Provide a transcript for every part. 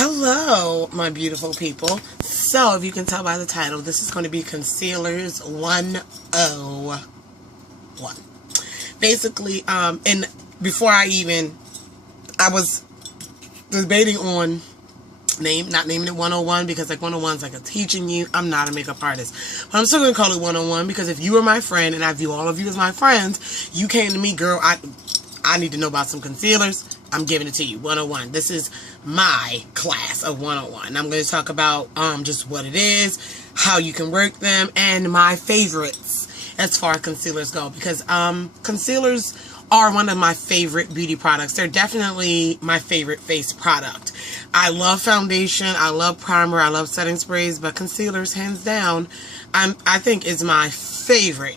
Hello, my beautiful people. So, if you can tell by the title, this is going to be Concealers 101. Basically, and before I was debating on not naming it 101 because like 101 is like a teaching you. I'm not a makeup artist, but I'm still going to call it 101 because if you were my friend and I view all of you as my friends, you came to me, girl, I need to know about some concealers. I'm giving it to you, 101. This is my class of 101. I'm going to talk about just what it is, how you can work them, and my favorites as far as concealers go. Because concealers are one of my favorite beauty products. They're definitely my favorite face product. I love foundation, I love primer, I love setting sprays, but concealers, hands down, I think is my favorite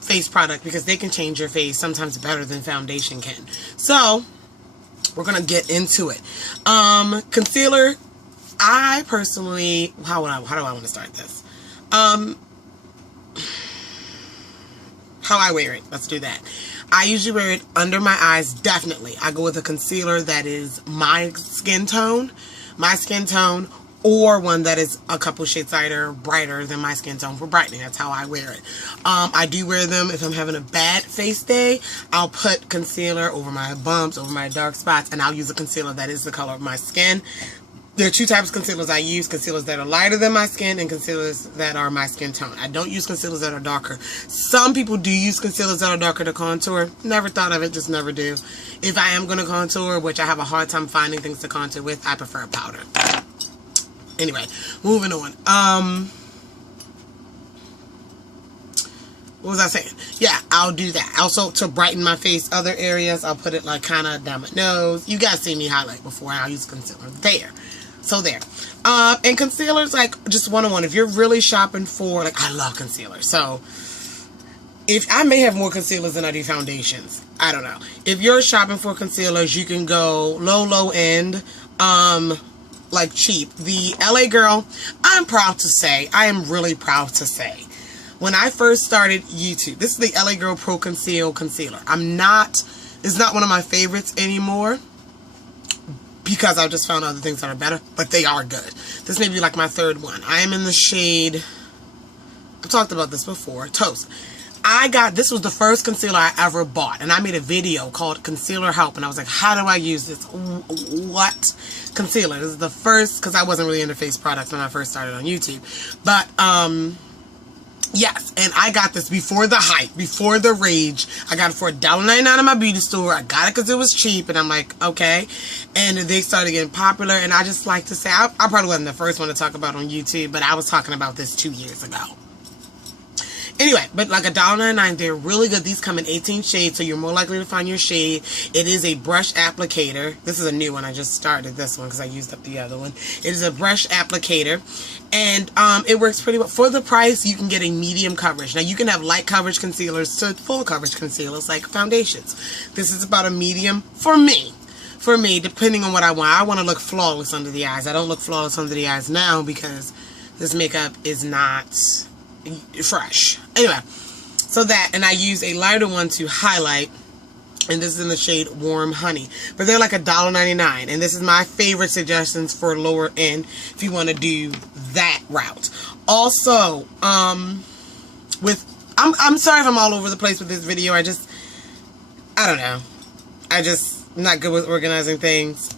face product because they can change your face sometimes better than foundation can. So we're gonna get into it. Concealer, I personally, how do I want to start this? How I wear it. Let's do that. I usually wear it under my eyes. Definitely, I go with a concealer that is my skin tone, or one that is a couple shades brighter than my skin tone for brightening. That's how I wear it. I do wear them if I'm having a bad face day. I'll put concealer over my bumps, over my dark spots, and I'll use a concealer that is the color of my skin. There are two types of concealers I use. Concealers that are lighter than my skin and concealers that are my skin tone. I don't use concealers that are darker. Some people do use concealers that are darker to contour. Never thought of it, just never do. If I am going to contour, which I have a hard time finding things to contour with, I prefer powder. Anyway, moving on. What was I saying? Yeah, I'll do that. Also, to brighten my face, other areas, I'll put it like kind of down my nose. You guys see me highlight before. I'll use concealer there. So there. And concealers, like, just 101. If you're really shopping for, like, I love concealer. So, if I may have more concealers than I do foundations. I don't know. If you're shopping for concealers, you can go low end. Like cheap. The LA Girl, I'm proud to say, I am really proud to say, when I first started YouTube, this is the LA Girl Pro Conceal Concealer. It's not one of my favorites anymore because I've just found other things that are better, but they are good. This may be like my third one. I am in the shade, I've talked about this before, Toast. This was the first concealer I ever bought, and I made a video called Concealer Help, and I was like, how do I use this? What concealer? This is the first, because I wasn't really into face products when I first started on YouTube, but, yes, and I got this before the hype, before the rage. I got it for $1.99 in my beauty store. I got it because it was cheap, and I'm like, okay, and they started getting popular, and I just like to say, I probably wasn't the first one to talk about on YouTube, but I was talking about this 2 years ago. Anyway, but like $1.99, they're really good. These come in 18 shades, so you're more likely to find your shade. It is a brush applicator. This is a new one. I just started this one because I used up the other one. It is a brush applicator, and it works pretty well. For the price, you can get a medium coverage. Now, you can have light coverage concealers to full coverage concealers like foundations. This is about a medium for me. For me, depending on what I want. I want to look flawless under the eyes. I don't look flawless under the eyes now because this makeup is not fresh. Anyway, so that, and I use a lighter one to highlight, and this is in the shade Warm Honey, but they're like $1.99, and this is my favorite suggestions for lower end if you want to do that route. Also, I'm sorry if I'm all over the place with this video. I don't know, I'm not good with organizing things,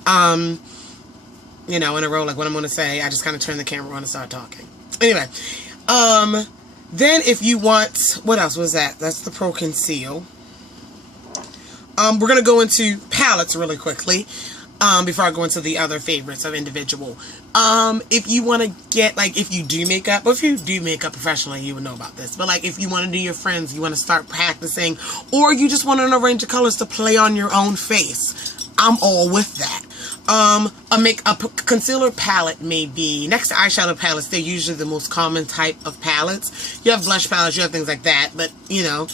you know, in a row, like what I'm going to say, I just kind of turn the camera on and start talking. Anyway, then if you want, what else was that? That's the Pro Conceal. We're going to go into palettes really quickly, before I go into the other favorites of individual. If you want to get, like, if you do makeup, or if you do makeup professionally, you would know about this, but like, if you want to do your friends, you want to start practicing, or you just want a range of colors to play on your own face, I'm all with that. A concealer palette may be, next to eyeshadow palettes, they're usually the most common type of palettes. You have blush palettes, you have things like that, but, you know,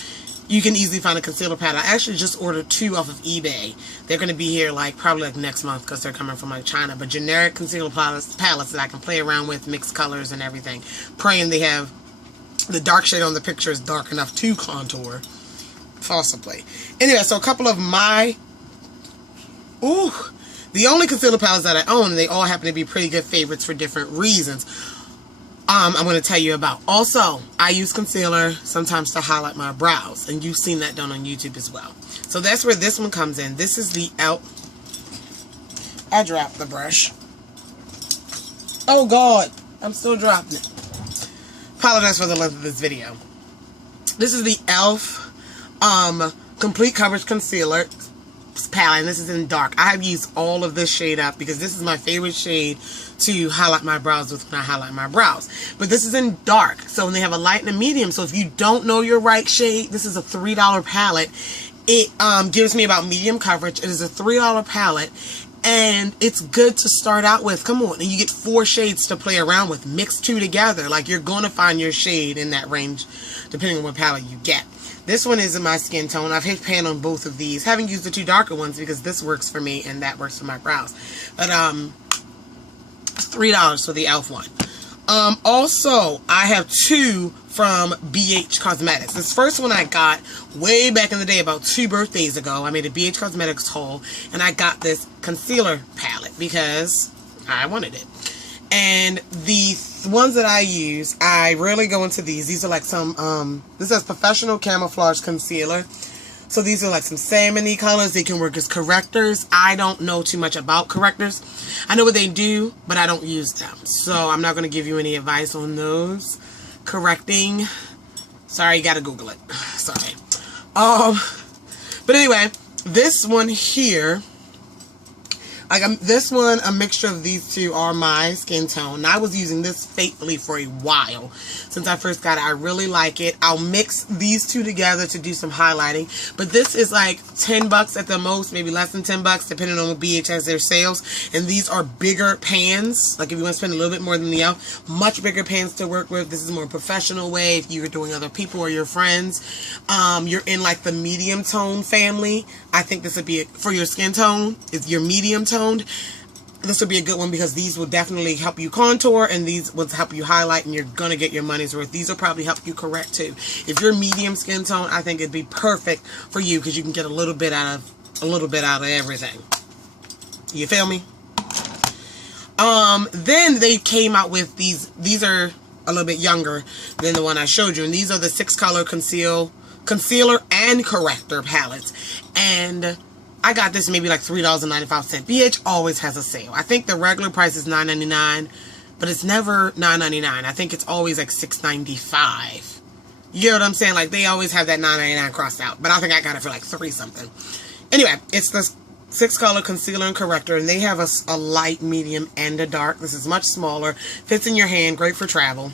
you can easily find a concealer palette. I actually just ordered 2 off of eBay. They're going to be here, like, probably, like, next month, because they're coming from, like, China, but generic concealer palettes that I can play around with, mix colors and everything. Praying they have the dark shade on the picture is dark enough to contour. Possibly. Anyway, so a couple of my... Ooh! the only concealer palettes that I own, and they all happen to be pretty good favorites for different reasons. I'm going to tell you about. Also, I use concealer sometimes to highlight my brows, and you've seen that done on YouTube as well. So that's where this one comes in. This is the I dropped the brush. Oh God, I'm still dropping it. Apologize for the length of this video. This is the e.l.f. Complete Coverage Concealer palette, and this is in dark. I have used all of this shade up because this is my favorite shade to highlight my brows with when I highlight my brows. But this is in dark, so they have a light and a medium. So if you don't know your right shade, this is a $3 palette. It gives me about medium coverage. It is a $3 palette, and it's good to start out with. Come on, and you get 4 shades to play around with. Mix 2 together. Like, you're going to find your shade in that range, depending on what palette you get. This one is in my skin tone. I've hit pan on both of these. Haven't used the 2 darker ones because this works for me and that works for my brows. But $3 for the e.l.f. one. Also, I have 2 from BH Cosmetics. This first one I got way back in the day, about 2 birthdays ago. I made a BH Cosmetics haul, and I got this concealer palette because I wanted it. And the ones that I use, I rarely go into these. These are like some, this says Professional Camouflage Concealer. So these are like some salmon-y colors. They can work as correctors. I don't know too much about correctors. I know what they do, but I don't use them. So I'm not going to give you any advice on those. Correcting. Sorry, you got to Google it. Sorry. But anyway, this one here, this one, a mixture of these two are my skin tone. Now, I was using this faithfully for a while. Since I first got it, I really like it. I'll mix these 2 together to do some highlighting. But this is like $10 at the most, maybe less than $10, depending on what BH has their sales. And these are bigger pans. Like, if you want to spend a little bit more than the e.l.f., much bigger pans to work with. This is a more professional way if you're doing other people or your friends. You're in like the medium tone family. I think this would be, for your skin tone, if you're medium toned, this would be a good one because these will definitely help you contour and these will help you highlight, and you're going to get your money's worth. These will probably help you correct too. If you're medium skin tone, I think it'd be perfect for you because you can get a little bit out of everything. You feel me? Then they came out with these. These are a little bit younger than the one I showed you, and these are the 6-color concealer and corrector palettes. And I got this maybe like $3.95. BH always has a sale. I think the regular price is $9.99, but it's never $9.99. I think it's always like $6.95. You know what I'm saying? Like, they always have that $9.99 crossed out, but I think I got it for like $3 something. Anyway, it's the 6-color concealer and corrector, and they have a light, medium, and a dark. This is much smaller, fits in your hand, great for travel.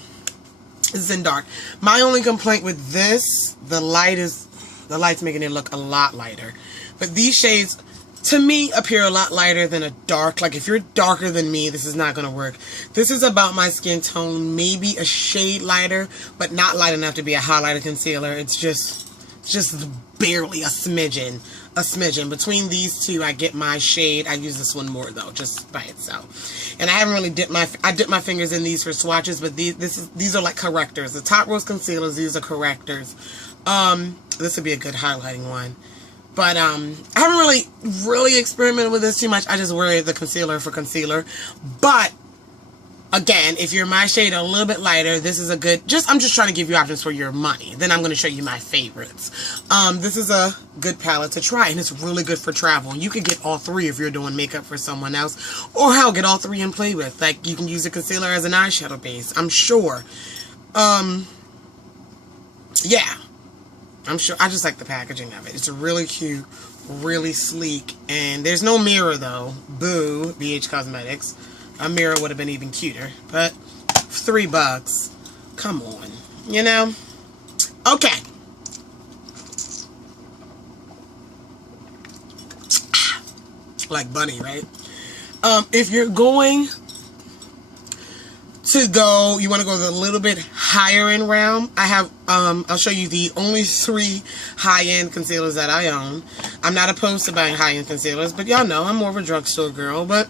This is in dark. My only complaint with this, the light's making it look a lot lighter. But these shades, to me, appear a lot lighter than a dark. Like, if you're darker than me, this is not going to work. This is about my skin tone, maybe a shade lighter, but not light enough to be a highlighter concealer. It's just barely a smidgen. Between these 2, I get my shade. I use this one more, though, just by itself. And I haven't really dipped my fingers in these for swatches, but these are like correctors. The Top Rose concealers, these are correctors. This would be a good highlighting one. But I haven't really experimented with this too much. I just wear the concealer for concealer. But again, if you're my shade a little bit lighter, this is a good, I'm just trying to give you options for your money. Then I'm going to show you my favorites. This is a good palette to try, and it's really good for travel. And you can get all 3 if you're doing makeup for someone else, or hell, get all 3 and play with. Like, you can use the concealer as an eyeshadow base, I'm sure. Yeah. I'm sure. I just like the packaging of it. It's really cute, really sleek, and there's no mirror though. Boo, BH Cosmetics. A mirror would have been even cuter, but $3. Come on, you know? Okay. Like bunny, right? If you're going to go, you want to go a little bit higher end realm, I have, I'll show you the only 3 high-end concealers that I own. I'm not opposed to buying high-end concealers, but y'all know I'm more of a drugstore girl, but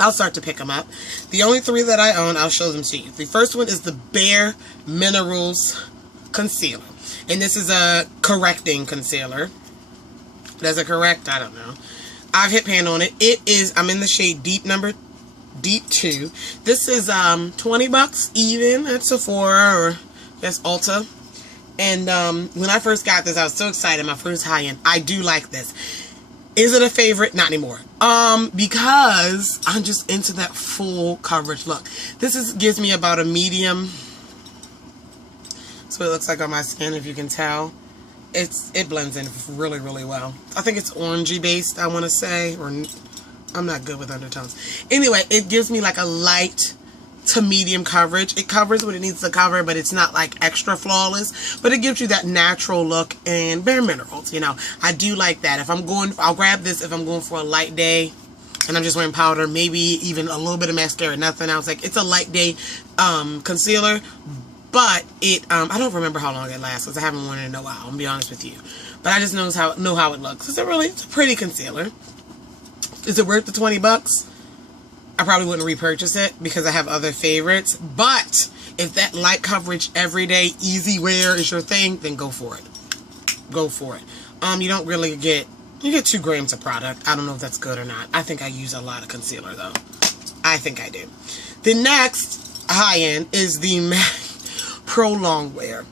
I'll start to pick them up. The only 3 that I own, I'll show them to you. The first one is the Bare Minerals Concealer, and this is a correcting concealer. Does it correct? I don't know. I've hit pan on it. It is, I'm in the shade Deep 2. This is $20 even at Sephora or that's Ulta. And when I first got this, I was so excited. My first high-end. I do like this. Is it a favorite? Not anymore. Because I'm just into that full coverage look. This gives me about a medium. That's what it looks like on my skin, if you can tell. It blends in really, really well. I think it's orangey based, I want to say, or I'm not good with undertones. Anyway, it gives me like a light to medium coverage. It covers what it needs to cover, but it's not like extra flawless, but it gives you that natural look and bare minerals, you know. I do like that. If I'm going, I'll grab this if I'm going for a light day and I'm just wearing powder, maybe even a little bit of mascara, nothing else. Like, it's a light day concealer, but it I don't remember how long it lasts because I haven't worn it in a while, I'll be honest with you. But I just know how it looks. It's a pretty concealer. Is it worth the $20? I probably wouldn't repurchase it because I have other favorites. But if that light coverage everyday easy wear is your thing, then go for it. Go for it. You don't really get, you get 2 grams of product. I don't know if that's good or not. I think I use a lot of concealer though. I think I do. The next high-end is the MAC Pro Longwear.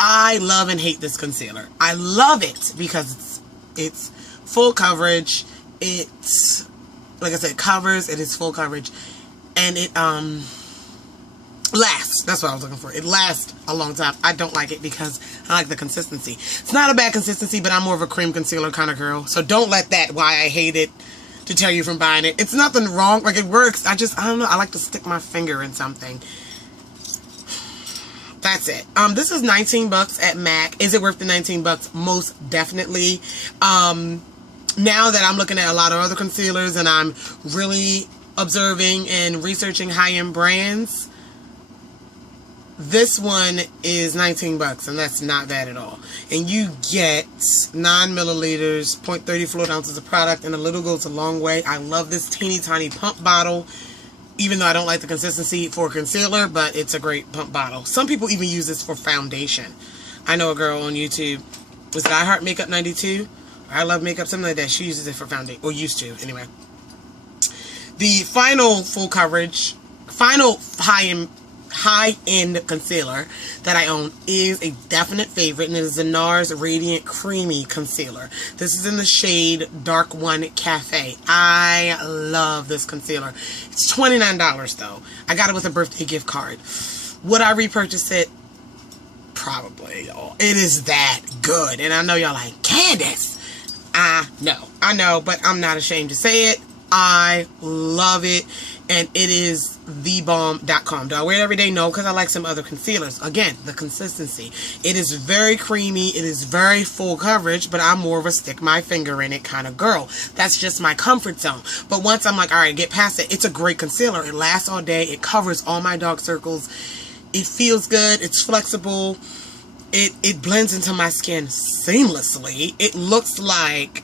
I love and hate this concealer. I love it because it's full coverage. It's, like I said, covers. It is full coverage. And it lasts. That's what I was looking for. It lasts a long time. I don't like it because I like the consistency. It's not a bad consistency, but I'm more of a cream concealer kind of girl. So don't let that why I hate it to tell you from buying it. It's nothing wrong. Like, it works. I don't know. I like to stick my finger in something. That's it. This is $19 at MAC. Is it worth the $19? Most definitely. Now that I'm looking at a lot of other concealers and I'm really observing and researching high-end brands, this one is $19 and that's not bad at all. And you get 9 milliliters, 0.30 fluid ounces of product, and a little goes a long way. I love this teeny tiny pump bottle, even though I don't like the consistency for concealer, but it's a great pump bottle. Some people even use this for foundation. I know a girl on YouTube, was it I Heart Makeup 92? I Love Makeup, something like that. She uses it for foundation, or used to, anyway. The final full coverage, final high-end concealer that I own is a definite favorite, and it is the NARS Radiant Creamy Concealer. This is in the shade Dark 1 Cafe. I love this concealer. It's $29 though. I got it with a birthday gift card. Would I repurchase it? Probably. It is that good. And I know y'all like, Candace, I know, but I'm not ashamed to say it. I love it, and it is thebomb.com. Do I wear it every day? No, because I like some other concealers. Again, the consistency. It is very creamy. It is very full coverage, but I'm more of a stick my finger in it kind of girl. That's just my comfort zone. But once I'm like, all right, get past it, it's a great concealer. It lasts all day. It covers all my dark circles. It feels good. It's flexible. It blends into my skin seamlessly. It looks like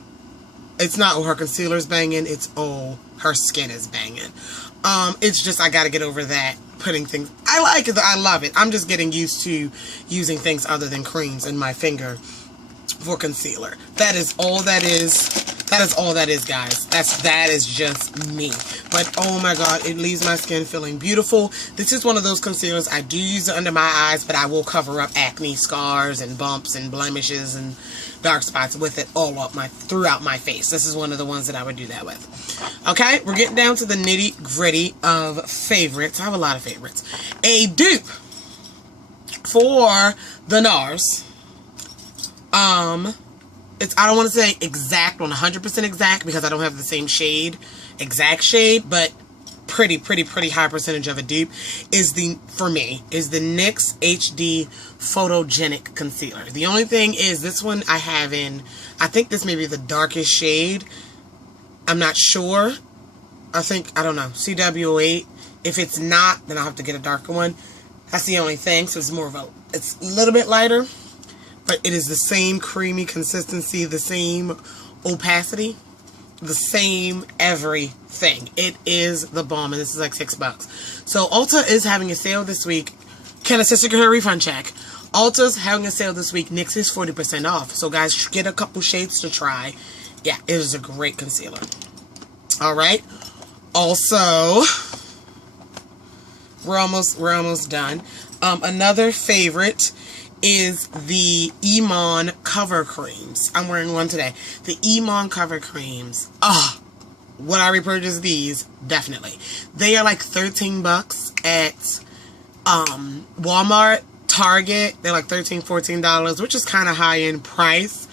it's not, oh, her concealer's banging. It's, oh, her skin is banging. It's just, I gotta get over that. Putting things, I like it. I love it. I'm just getting used to using things other than creams in my finger for concealer. That is all that is. That is all that is, guys. That is just me. But oh my god, it leaves my skin feeling beautiful. This is one of those concealers. I do use it under my eyes, but I will cover up acne scars and bumps and blemishes and dark spots with it all up throughout my face. This is one of the ones that I would do that with. Okay, we're getting down to the nitty gritty of favorites. I have a lot of favorites. A dupe for the NARS. I don't want to say exact, 100% exact, because I don't have the same shade, exact shade, but pretty high percentage of a dupe for me, is the NYX HD Photogenic Concealer. The only thing is, this one I have in, I think this may be the darkest shade. I'm not sure. I don't know, CW08. If it's not, then I'll have to get a darker one. That's the only thing, so it's it's a little bit lighter. But it is the same creamy consistency, the same opacity, the same everything. It is the bomb, and this is like $6. So Ulta is having a sale this week. Can a sister get her refund check? Ulta's having a sale this week. NYX is 40% off. So guys, get a couple shades to try. Yeah, it is a great concealer. All right. Also, we're almost done. Another favorite is the Iman cover creams. I'm wearing one today. The Iman cover creams. Oh, would I repurchase these? Definitely. They are like $13 at Walmart, Target. They're like $13, $14, which is kind of high in price.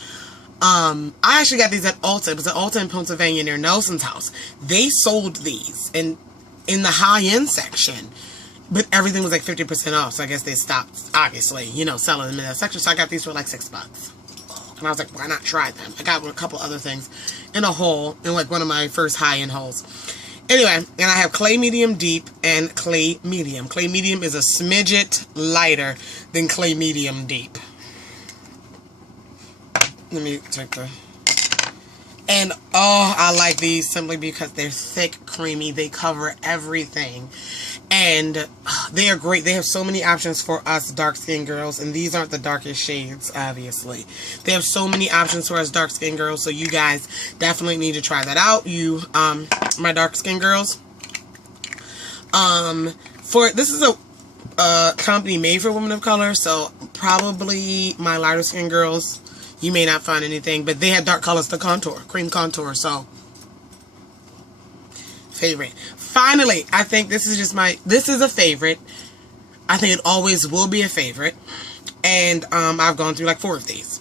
I actually got these at Ulta. It was at Ulta in Pennsylvania near Nelson's house. They sold these in the high-end section. But everything was like 50% off, so I guess they stopped, obviously, you know, selling them in that section. So I got these for like $6. And I was like, why not try them? I got a couple other things in a haul, in like one of my first high-end hauls. Anyway, and I have Clay Medium Deep and Clay Medium. Clay Medium is a smidget lighter than Clay Medium Deep. Let me take the... And, oh, I like these simply because they're thick, creamy. They cover everything. And they are great. They have so many options for us dark-skinned girls. And these aren't the darkest shades, obviously. They have so many options for us dark-skinned girls. So you guys definitely need to try that out. You, my dark-skinned girls. This is a company made for women of color. So probably my lighter-skinned girls, you may not find anything. But they have dark colors to contour. Cream contour. So, favorite. Finally, I think this is just this is a favorite. I think it always will be a favorite. And I've gone through like 4 of these.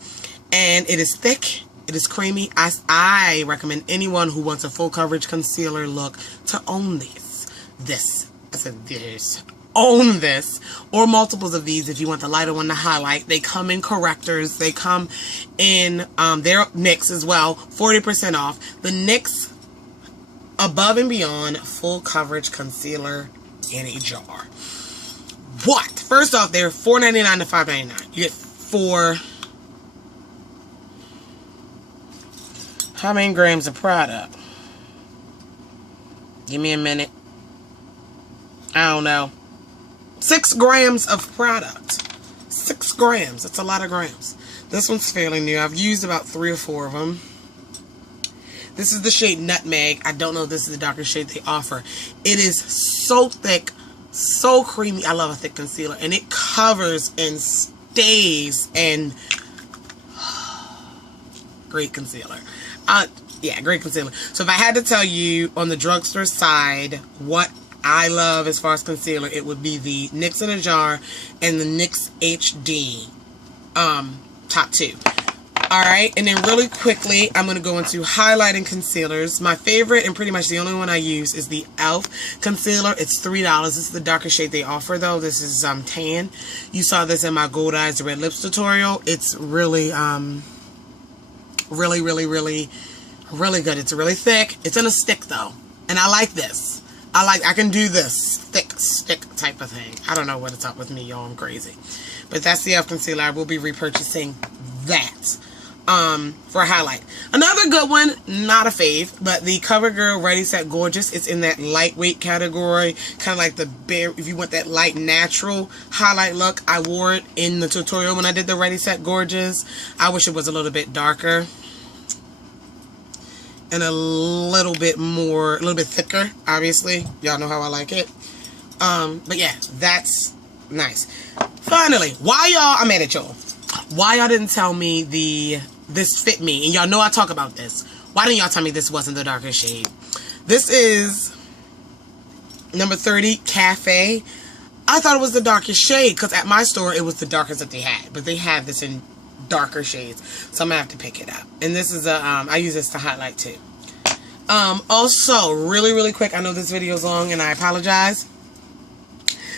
And it is thick. It is creamy. I recommend anyone who wants a full coverage concealer look to own these. I said this. Own this. Or multiples of these if you want the lighter one to highlight. They come in correctors. They come in, they're NYX as well. 40% off. The NYX Above and Beyond Full Coverage Concealer in a jar. What? First off, they're $4.99 to $5.99. You get 4. How many grams of product? Give me a minute. I don't know. 6 grams of product. 6 grams. That's a lot of grams. This one's fairly new. I've used about 3 or 4 of them. This is the shade Nutmeg. I don't know if this is the darkest shade they offer. It is so thick, so creamy. I love a thick concealer. And it covers and stays and... great concealer. Yeah, great concealer. So if I had to tell you on the drugstore side what I love as far as concealer, it would be the NYX in a jar and the NYX HD top 2. Alright, and then really quickly, I'm going to go into highlighting concealers. My favorite and pretty much the only one I use is the e.l.f. concealer. It's $3. This is the darkest shade they offer though. This is tan. You saw this in my Gold Eyes Red Lips tutorial. It's really, really good. It's really thick. It's in a stick though. And I like this. I can do this thick stick type of thing. I don't know what it's up with me, y'all. I'm crazy. But that's the e.l.f. concealer. I will be repurchasing that. For a highlight. Another good one, not a fave, but the CoverGirl Ready Set Gorgeous. It's in that lightweight category, kind of like the bare, if you want that light natural highlight look. I wore it in the tutorial when I did the Ready Set Gorgeous. I wish it was a little bit darker and a little bit thicker, obviously. Y'all know how I like it. But yeah, that's nice. Finally, why y'all, I'm mad at y'all. Why y'all didn't tell me this fit me? And y'all know I talk about this. Why didn't y'all tell me this wasn't the darkest shade? This is number 30, Cafe. I thought it was the darkest shade because at my store it was the darkest that they had. But they have this in darker shades. So I'm going to have to pick it up. And this is I use this to highlight too. Also, really quick, I know this video is long and I apologize.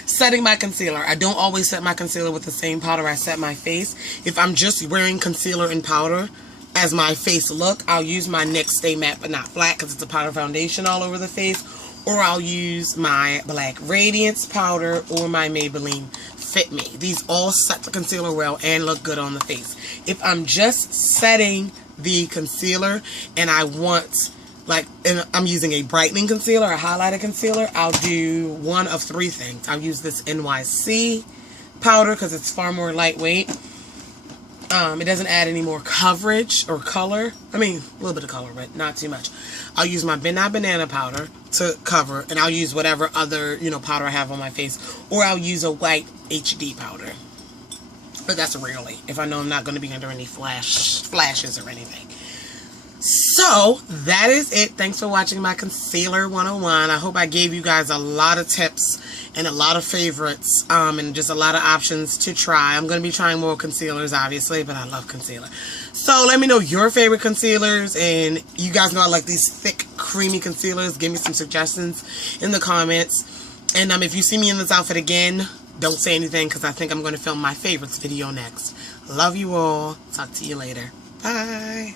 Setting my concealer. I don't always set my concealer with the same powder I set my face. If I'm just wearing concealer and powder as my face look, I'll use my NYX Stay Matte But Not Flat because it's a powder foundation all over the face. Or I'll use my Black Radiance powder or my Maybelline Fit Me. These all set the concealer well and look good on the face. If I'm just setting the concealer and I want... and I'm using a brightening concealer, a highlighter concealer, I'll do one of 3 things. I'll use this NYC powder because it's far more lightweight. It doesn't add any more coverage or color. I mean, a little bit of color, but not too much. I'll use my Midnight Banana powder to cover, and I'll use whatever other, powder I have on my face, or I'll use a white HD powder. But that's really if I know I'm not going to be under any flashes or anything. So, that is it. Thanks for watching my Concealer 101. I hope I gave you guys a lot of tips and a lot of favorites and just a lot of options to try. I'm going to be trying more concealers, obviously, but I love concealer. So, let me know your favorite concealers, and you guys know I like these thick, creamy concealers. Give me some suggestions in the comments. And if you see me in this outfit again, don't say anything because I think I'm going to film my favorites video next. Love you all. Talk to you later. Bye.